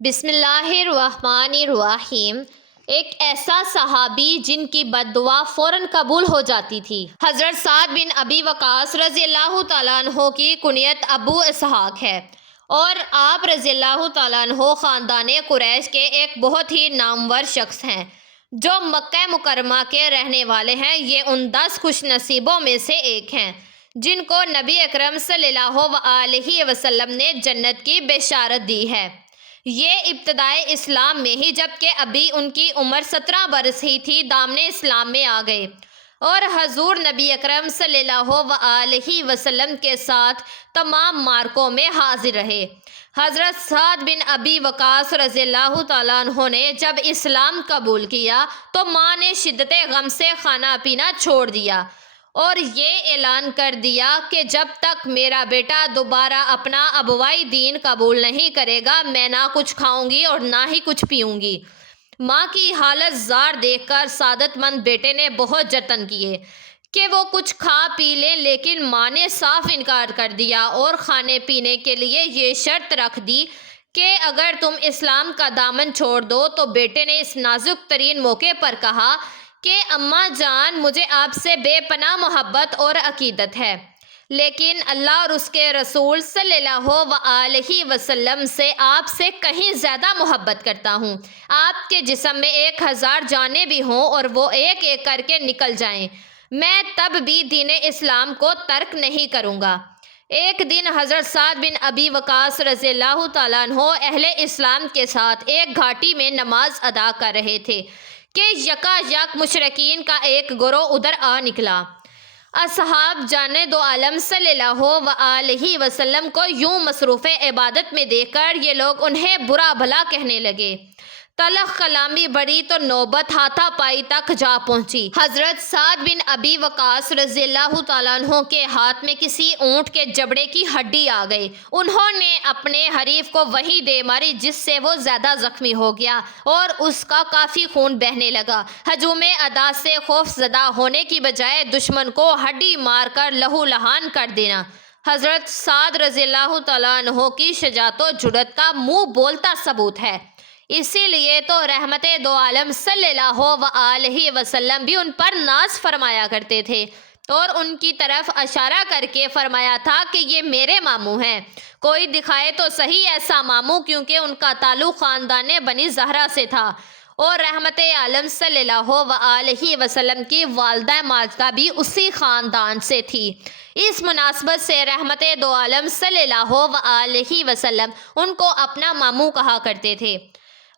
بسم اللہ الرحمن الرحیم۔ ایک ایسا صحابی جن کی بد دعا فوراً قبول ہو جاتی تھی۔ حضرت سعد بن ابی وقاص رضی اللہ تعالیٰ عنہ کی کنیت ابو اسحاق ہے اور آپ رضی اللہ تعالیٰ عنہ خاندان قریش کے ایک بہت ہی نامور شخص ہیں جو مکہ مکرمہ کے رہنے والے ہیں۔ یہ ان 10 خوش نصیبوں میں سے ایک ہیں جن کو نبی اکرم صلی اللہ علیہ وسلم نے جنت کی بشارت دی ہے۔ یہ ابتدائے اسلام میں ہی جبکہ ابھی ان کی عمر 17 برس ہی تھی دامن اسلام میں آ گئے اور حضور نبی اکرم صلی اللہ علیہ وسلم کے ساتھ تمام معرکوں میں حاضر رہے۔ حضرت سعد بن ابی وقاص رضی اللہ تعالیٰ عنہ نے جب اسلام قبول کیا تو ماں نے شدت غم سے کھانا پینا چھوڑ دیا اور یہ اعلان کر دیا کہ جب تک میرا بیٹا دوبارہ اپنا ابوائی دین قبول نہیں کرے گا میں نہ کچھ کھاؤں گی اور نہ ہی کچھ پیوں گی۔ ماں کی حالت زار دیکھ کر سعادت مند بیٹے نے بہت جتن کیے کہ وہ کچھ کھا پی لیں، لیکن ماں نے صاف انکار کر دیا اور کھانے پینے کے لیے یہ شرط رکھ دی کہ اگر تم اسلام کا دامن چھوڑ دو تو بیٹے نے اس نازک ترین موقع پر کہا کہ اماں جان مجھے آپ سے بے پناہ محبت اور عقیدت ہے، لیکن اللہ اور اس کے رسول صلی اللہ علیہ وسلم سے آپ سے کہیں زیادہ محبت کرتا ہوں۔ آپ کے جسم میں 1000 جانیں بھی ہوں اور وہ ایک ایک کر کے نکل جائیں، میں تب بھی دین اسلام کو ترک نہیں کروں گا۔ ایک دن حضرت سعد بن ابی وقاص رضی اللہ تعالیٰ عنہ اہل اسلام کے ساتھ ایک گھاٹی میں نماز ادا کر رہے تھے کہ یکا یک مشرکین کا ایک گروہ ادھر آ نکلا۔ اصحاب جان دو عالم صلی اللہ علیہ وسلم کو یوں مصروف عبادت میں دیکھ کر یہ لوگ انہیں برا بھلا کہنے لگے۔ تلخ کلامی بڑھی تو نوبت ہاتھا پائی تک جا پہنچی۔ حضرت سعد بن ابی وقاص رضی اللہ تعالیٰ عنہ کے ہاتھ میں کسی اونٹ کے جبڑے کی ہڈی آ گئی۔ انہوں نے اپنے حریف کو وہیں دے ماری جس سے وہ زیادہ زخمی ہو گیا اور اس کا کافی خون بہنے لگا۔ ہجوم ادا سے خوف زدہ ہونے کی بجائے دشمن کو ہڈی مار کر لہو لہان کر دینا حضرت سعد رضی اللہ تعالیٰ عنہ کی شجاعت و جرأت کا منہ بولتا ثبوت ہے۔ اسی لیے تو رحمت دو عالم صلی اللہ علیہ وسلم بھی ان پر ناز فرمایا کرتے تھے اور ان کی طرف اشارہ کر کے فرمایا تھا کہ یہ میرے ماموں ہیں، کوئی دکھائے تو صحیح ایسا ماموں، کیونکہ ان کا تعلق خاندان بنی زہرہ سے تھا اور رحمت عالم صلی اللہ علیہ وسلم کی والدہ ماجدہ بھی اسی خاندان سے تھی۔ اس مناسبت سے رحمت دو عالم صلی اللہ علیہ وسلم ان کو اپنا ماموں کہا کرتے تھے۔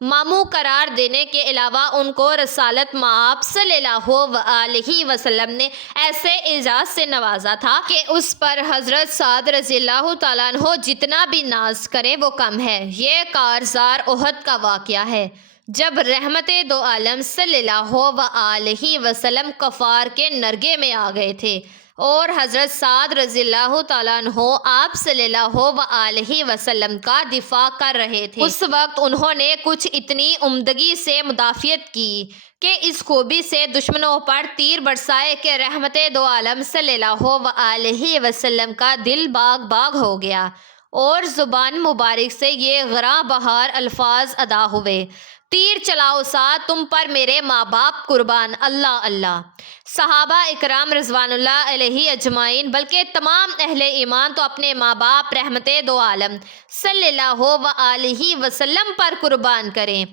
ماموں قرار دینے کے علاوہ ان کو رسالت مآب صلی اللہ علیہ وسلم نے ایسے اعزاز سے نوازا تھا کہ اس پر حضرت سعد رضی اللہ تعالیٰ عنہ جتنا بھی ناز کریں وہ کم ہے۔ یہ کارزار احد کا واقعہ ہے جب رحمت دو عالم صلی اللہ علیہ وسلم کفار کے نرگے میں آ گئے تھے اور حضرت سعد رضی اللہ تعالیٰ عنہ آپ صلی اللہ علیہ وسلم کا دفاع کر رہے تھے۔ اس وقت انہوں نے کچھ اتنی عمدگی سے مدافعت کی کہ اس خوبی سے دشمنوں پر تیر برسائے کہ رحمت دو عالم صلی اللہ علیہ وسلم کا دل باغ باغ ہو گیا اور زبان مبارک سے یہ گراں بہار الفاظ ادا ہوئے: تیر چلاؤ سعد، تم پر میرے ماں باپ قربان، اللہ اللہ۔ صحابہ اکرام رضوان اللہ علیہ اجمعین بلکہ تمام اہل ایمان تو اپنے ماں باپ رحمت دو عالم صلی اللہ علیہ وسلم پر قربان کریں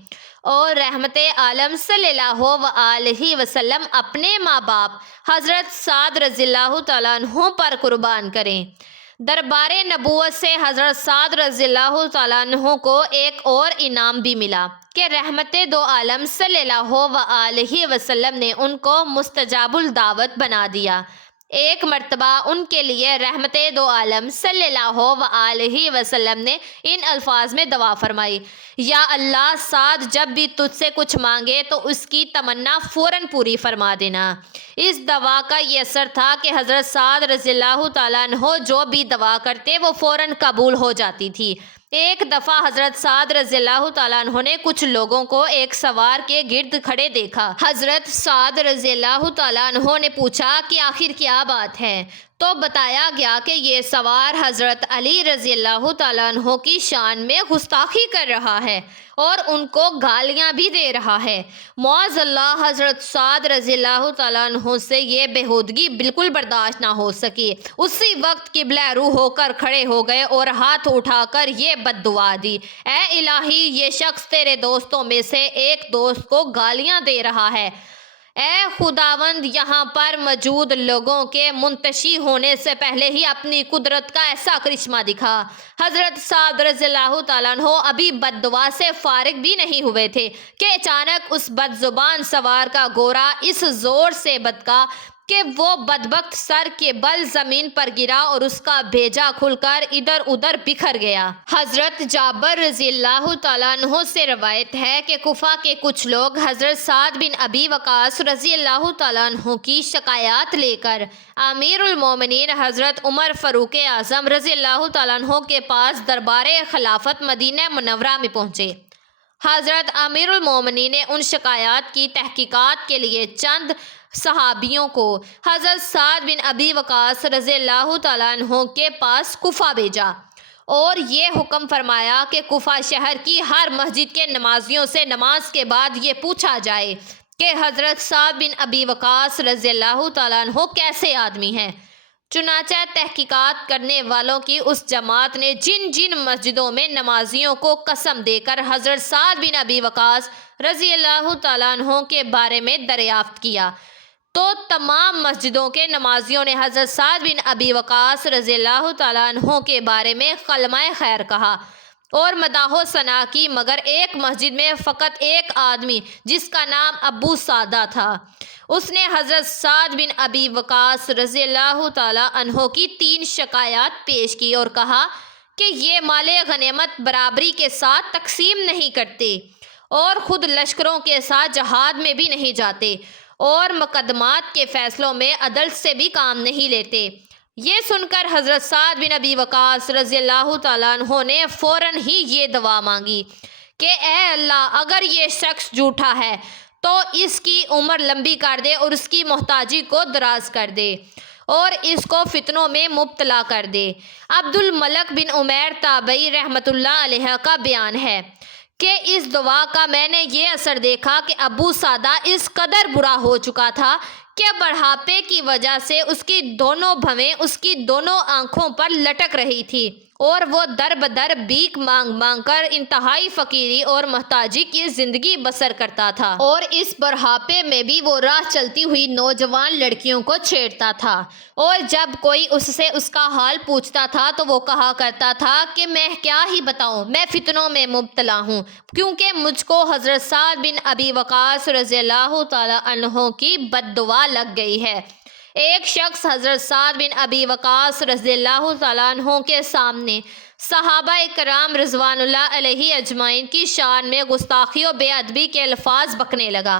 اور رحمت عالم صلی اللہ علیہ وسلم اپنے ماں باپ حضرت سعد رضی اللہ تعالیٰ عنہ پر قربان کریں۔ دربار نبوت سے حضرت سعد رضی اللہ تعالیٰ عنہ کو ایک اور انعام بھی ملا کہ رحمت دو عالم صلی اللہ علیہ وسلم نے ان کو مستجاب الدعوت بنا دیا۔ ایک مرتبہ ان کے لیے رحمت دو عالم صلی اللہ علیہ وسلم نے ان الفاظ میں دعا فرمائی: یا اللہ، سعد جب بھی تجھ سے کچھ مانگے تو اس کی تمنا فوراً پوری فرما دینا۔ اس دعا کا یہ اثر تھا کہ حضرت سعد رضی اللہ تعالیٰ عنہ جو بھی دعا کرتے وہ فوراً قبول ہو جاتی تھی۔ ایک دفعہ حضرت سعد رضی اللہ تعالیٰ عنہ نے کچھ لوگوں کو ایک سوار کے گرد کھڑے دیکھا۔ حضرت سعد رضی اللہ تعالیٰ عنہ نے پوچھا کہ آخر کیا بات ہے؟ تو بتایا گیا کہ یہ سوار حضرت علی رضی اللہ تعالیٰ عنہ کی شان میں گستاخی کر رہا ہے اور ان کو گالیاں بھی دے رہا ہے۔ معاذ اللہ، حضرت سعد رضی اللہ تعالیٰ عنہ سے یہ بےہودگی بالکل برداشت نہ ہو سکی۔ اسی وقت قبلہ رو ہو کر کھڑے ہو گئے اور ہاتھ اٹھا کر یہ بد دعا دی: اے الہی، یہ شخص تیرے دوستوں میں سے ایک دوست کو گالیاں دے رہا ہے۔ اے خداوند، یہاں پر موجود لوگوں کے منتشی ہونے سے پہلے ہی اپنی قدرت کا ایسا کرشمہ دکھا۔ حضرت سعد رضی اللہ تعالیٰ عنہ ابھی بد دعا سے فارغ بھی نہیں ہوئے تھے کہ اچانک اس بد زبان سوار کا گورا اس زور سے بدکا کہ وہ بدبخت سر کے بل زمین پر گرا اور اس کا بھیجا کھل کر ادھر ادھر بکھر گیا۔ حضرت جابر رضی اللہ تعالیٰ عنہ سے روایت ہے کہ کوفہ کے کچھ لوگ حضرت سعد بن ابی وقاص رضی اللہ تعالیٰ عنہ کی شکایات لے کر امیر المومنین حضرت عمر فاروق اعظم رضی اللہ تعالیٰ عنہ کے پاس دربار خلافت مدینہ منورہ میں پہنچے۔ حضرت امیر المومنین نے ان شکایات کی تحقیقات کے لیے چند صحابیوں کو حضرت سعد بن ابی وقاص رضی اللہ تعالیٰ عنہ کے پاس کوفہ بھیجا اور یہ حکم فرمایا کہ کوفہ شہر کی ہر مسجد کے نمازیوں سے نماز کے بعد یہ پوچھا جائے کہ حضرت سعد بن ابی وقاص رضی اللہ تعالیٰ عنہ کیسے آدمی ہیں۔ چنانچہ تحقیقات کرنے والوں کی اس جماعت نے جن جن مسجدوں میں نمازیوں کو قسم دے کر حضرت سعد بن ابی وقاص رضی اللہ تعالیٰ عنہ کے بارے میں دریافت کیا، تو تمام مسجدوں کے نمازیوں نے حضرت سعد بن ابی وقاص رضی اللہ تعالیٰ عنہ کے بارے میں کلمہ خیر کہا اور مداح و ثنا کی، مگر ایک مسجد میں فقط ایک آدمی جس کا نام ابو سعدہ تھا، اس نے حضرت سعد بن ابی وقاص رضی اللہ تعالیٰ عنہ کی 3 شکایات پیش کی اور کہا کہ یہ مال غنیمت برابری کے ساتھ تقسیم نہیں کرتے اور خود لشکروں کے ساتھ جہاد میں بھی نہیں جاتے اور مقدمات کے فیصلوں میں عدل سے بھی کام نہیں لیتے۔ یہ سن کر حضرت سعد بن ابی وقاص رضی اللہ تعالیٰ عنہ نے فوراً ہی یہ دعا مانگی کہ اے اللہ، اگر یہ شخص جھوٹا ہے تو اس کی عمر لمبی کر دے اور اس کی محتاجی کو دراز کر دے اور اس کو فتنوں میں مبتلا کر دے۔ عبد الملک بن عمیر تابعی رحمۃ اللہ علیہ کا بیان ہے کہ اس دعا کا میں نے یہ اثر دیکھا کہ ابو سعدہ اس قدر برا ہو چکا تھا کہ بڑھاپے کی وجہ سے اس کی دونوں بھویں اس کی دونوں آنکھوں پر لٹک رہی تھی اور وہ در بدر بھیک مانگ مانگ کر انتہائی فقیری اور محتاجی کی زندگی بسر کرتا تھا، اور اس بڑھاپے میں بھی وہ راہ چلتی ہوئی نوجوان لڑکیوں کو چھیڑتا تھا، اور جب کوئی اس سے اس کا حال پوچھتا تھا تو وہ کہا کرتا تھا کہ میں کیا ہی بتاؤں، میں فتنوں میں مبتلا ہوں کیونکہ مجھ کو حضرت سعد بن ابی وقاص رضی اللہ تعالیٰ عنہ کی بد دعا لگ گئی ہے۔ ایک شخص حضرت سعد بن ابی وقاص رضی اللہ تعالیٰ عنہ کے سامنے صحابہ کرام رضوان اللہ علیہ اجمعین کی شان میں گستاخی و بے ادبی کے الفاظ بکنے لگا۔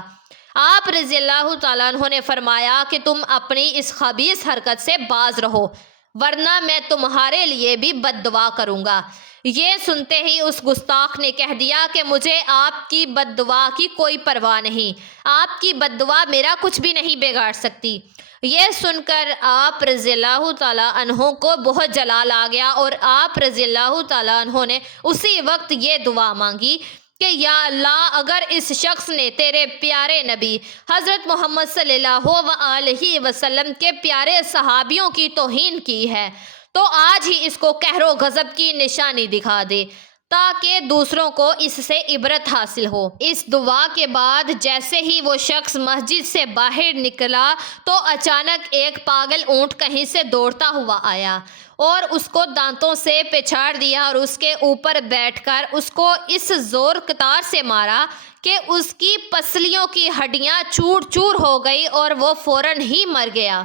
آپ رضی اللہ تعالیٰ عنہ نے فرمایا کہ تم اپنی اس خبیث حرکت سے باز رہو ورنہ میں تمہارے لیے بھی بد دعا کروں گا۔ یہ سنتے ہی اس گستاخ نے کہہ دیا کہ مجھے آپ کی بد دعا کی کوئی پرواہ نہیں، آپ کی بد دعا میرا کچھ بھی نہیں بگاڑ سکتی۔ یہ سن کر آپ رضی اللہ تعالیٰ عنہ کو بہت جلال آ گیا اور آپ رضی اللہ تعالیٰ عنہ نے اسی وقت یہ دعا مانگی کہ یا اللہ، اگر اس شخص نے تیرے پیارے نبی حضرت محمد صلی اللہ علیہ وسلم کے پیارے صحابیوں کی توہین کی ہے تو آج ہی اس کو قہر و غضب کی نشانی دکھا دے تاکہ دوسروں کو اس سے عبرت حاصل ہو۔ اس دعا کے بعد جیسے ہی وہ شخص مسجد سے باہر نکلا تو اچانک ایک پاگل اونٹ کہیں سے دوڑتا ہوا آیا اور اس کو دانتوں سے پچھاڑ دیا اور اس کے اوپر بیٹھ کر اس کو اس زور قطار سے مارا کہ اس کی پسلیوں کی ہڈیاں چور چور ہو گئی اور وہ فوراً ہی مر گیا۔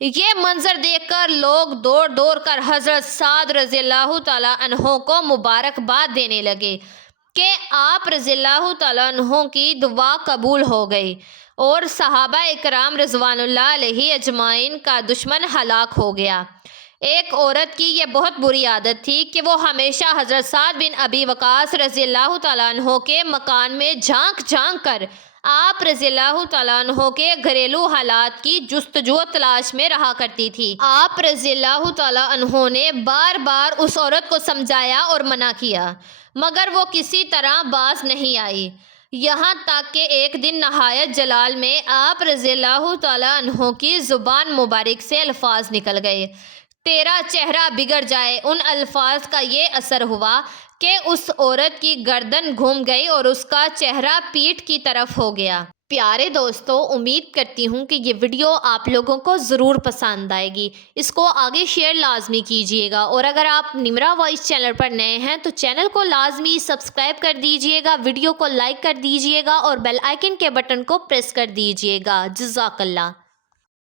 یہ منظر دیکھ کر لوگ دوڑ دوڑ کر حضرت سعد رضی اللہ تعالیٰ عنہ کو مبارکباد دینے لگے کہ آپ رضی اللہ تعالیٰ عنہ کی دعا قبول ہو گئی اور صحابہ اکرام رضوان اللہ علیہ اجمعین کا دشمن ہلاک ہو گیا۔ ایک عورت کی یہ بہت بری عادت تھی کہ وہ ہمیشہ حضرت سعد بن ابی وقاص رضی اللہ تعالیٰ عنہ کے مکان میں جھانک جھانک کر آپ رضی اللہ تعالیٰ عنہ کے گھریلو حالات کی جستجو تلاش میں رہا کرتی تھی۔ آپ رضی اللہ تعالیٰ عنہ نے بار بار اس عورت کو سمجھایا اور منع کیا، مگر وہ کسی طرح باز نہیں آئی، یہاں تک کہ ایک دن نہایت جلال میں آپ رضی اللہ تعالیٰ عنہ کی زبان مبارک سے الفاظ نکل گئے، تیرا چہرہ بگڑ جائے۔ ان الفاظ کا یہ اثر ہوا کہ اس عورت کی گردن گھوم گئی اور اس کا چہرہ پیٹھ کی طرف ہو گیا۔ پیارے دوستو، امید کرتی ہوں کہ یہ ویڈیو آپ لوگوں کو ضرور پسند آئے گی۔ اس کو آگے شیئر لازمی کیجیے گا، اور اگر آپ نمرا وائس چینل پر نئے ہیں تو چینل کو لازمی سبسکرائب کر دیجیے گا، ویڈیو کو لائک کر دیجیے گا اور بیل آئیکن کے بٹن کو پریس کر دیجیے گا۔ جزاک اللہ۔